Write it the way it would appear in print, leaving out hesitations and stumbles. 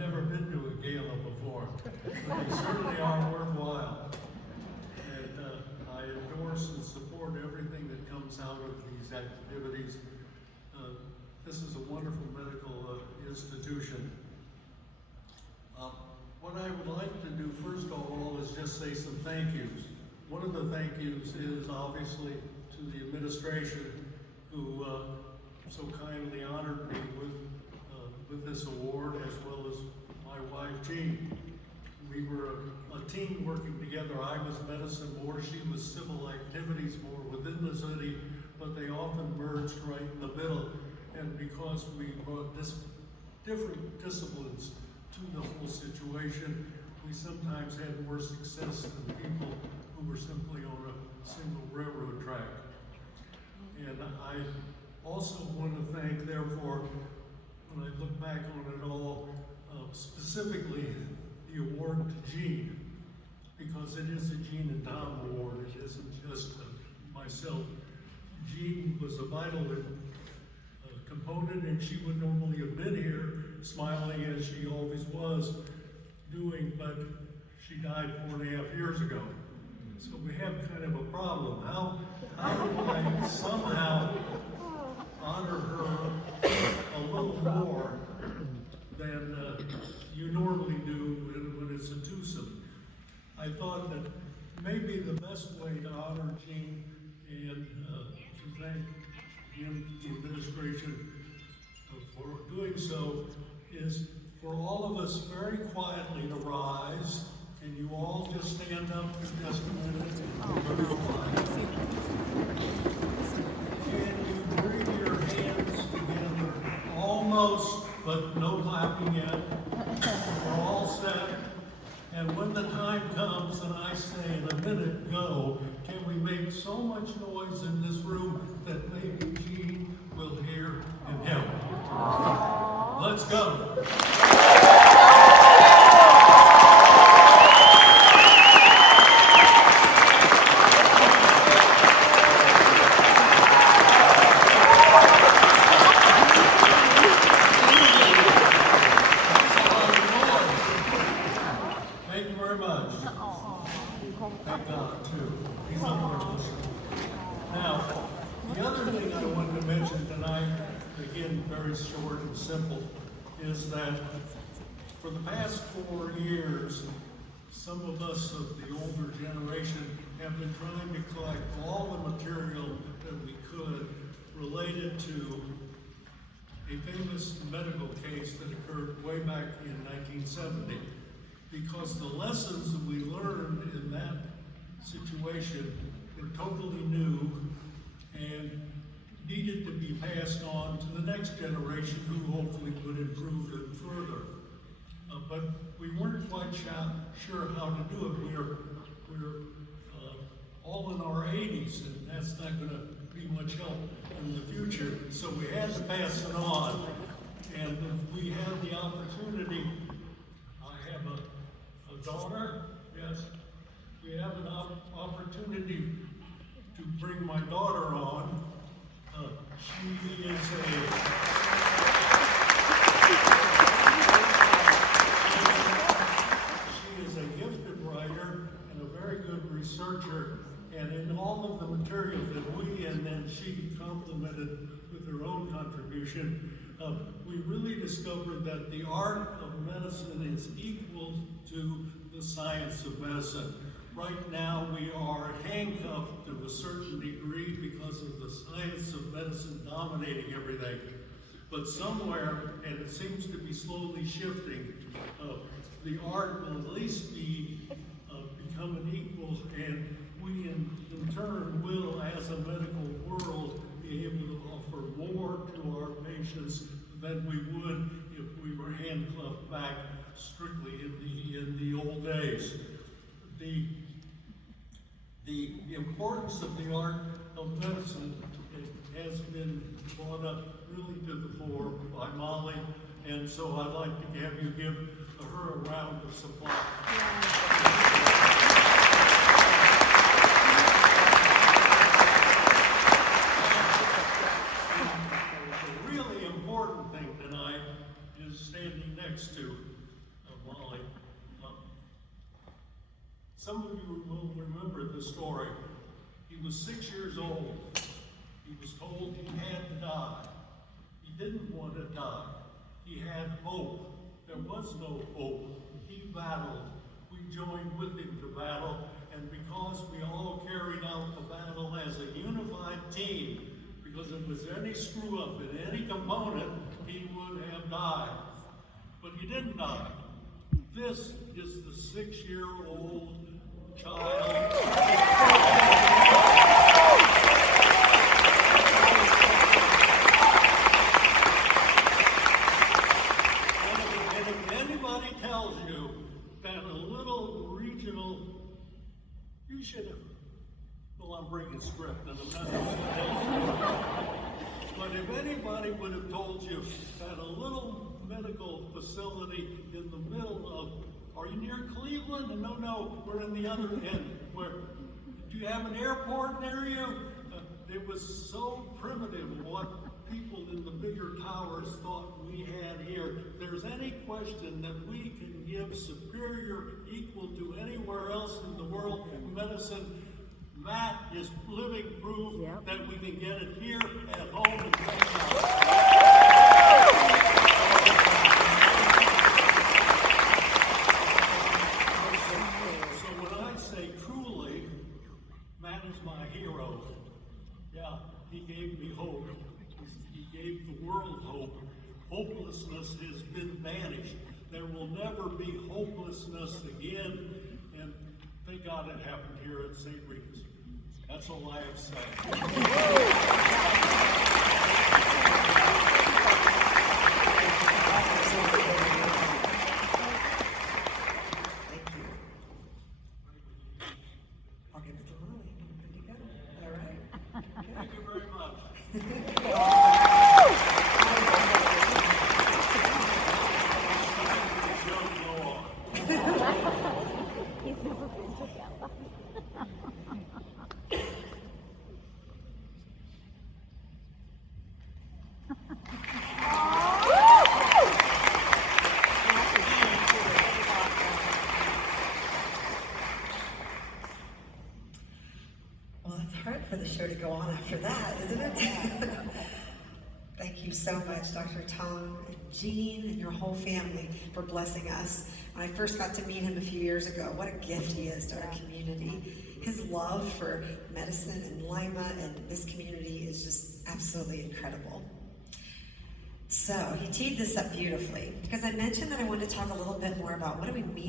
never been to a gala before, but they certainly are worthwhile. And I endorse and support everything that comes out of these activities. This is a wonderful medical institution. What I would like to do first of all is just say some thank yous. One of the thank yous is obviously to the administration who so kindly honored me with this award, as well as my wife Jean. We were a team working together. I was medicine more, she was civil activities more within the city, but they often merged right in the middle. And because we brought different disciplines to the whole situation, we sometimes had more success than people who were simply on a single railroad track. And I also want to thank, therefore, when I look back on it all, specifically the award to Jean, because it is a Jean and Tom award. It isn't just myself. Jean was a vital component, and she would normally have been here smiling as she always was doing, but she died 4.5 years ago. So we have kind of a problem. How do I somehow honor her a little more than you normally do when it's a twosome? I thought that maybe the best way to honor Jean and to thank him, the administration, for doing so is for all of us very quietly to rise, and you all just stand up for just a minute and very quiet. And you bring your hands together, almost, but no clapping yet. We're all set. And when the time comes and I say in a minute, go, can we make so much noise in this room that maybe Jean will hear in heaven? Let's go. Thank you very much. Thank God, too. He's up there listening. Now, the other thing I wanted to mention tonight, again, very short and simple, is that for the past 4 years, some of us of the older generation have been trying to collect all the material that we could related to a famous medical case that occurred way back in 1970. Because the lessons that we learned in that situation were totally new and needed to be passed on to the next generation who hopefully would improve it further. But we weren't quite sure how to do it. We're all in our 80s, and that's not going to be much help in the future. So we had to pass it on, and we had the opportunity. I have a daughter, yes. We have an opportunity to bring my daughter on. She is a gifted writer and a very good researcher, and in all of the material that we and then she complemented with her own contribution, we really discovered that the art of medicine is equal to the science of medicine. Right now, we are handcuffed to a certain degree because of the science of medicine dominating everything. But somewhere, and it seems to be slowly shifting, the art will at least be become an equal, and we in turn will, as a medical world, be able to offer more to our patients than we would if we were handcuffed back strictly in the old days. The importance of the art of medicine has been brought up really to the fore by Molly, and so I'd like to have you give her a round of applause. The really important thing tonight is standing next to the story. He was 6 years old. He was told he had to die. He didn't want to die. He had hope. There was no hope. He battled. We joined with him to battle, and because we all carried out the battle as a unified team, because if there was any screw up in any component, he would have died. But he didn't die. This is the 6-year-old child. And if anybody tells you that a little regional, you should have, well, I'm bringing script and I'm not going to tell you. But if anybody would have told you that a little medical facility in the middle of, are you near Cleveland? No, we're in the other end. Where, do you have an airport near you? It was so primitive what people in the bigger towers thought we had here. If there's any question that we can give superior, equal to anywhere else in the world in medicine, Matt is living proof that we can get it here at home in Texas. So when I say truly, Matt is my hero. Yeah, he gave me hope. He gave the world hope. Hopelessness has been banished. There will never be hopelessness again. And thank God it happened here at St. Rita's. That's all I have to say. Thank you. I'll give it to Molly. Pretty good. All right. Thank you very much. Well, it's hard for the show to go on after that, isn't it? Thank you so much, Dr. Tom and Jean and your whole family for blessing us. When I first got to meet him a few years ago, what a gift he is to our community. His love for medicine and Lima and this community is just absolutely incredible. So he teed this up beautifully because I mentioned that I wanted to talk a little bit more about what do we mean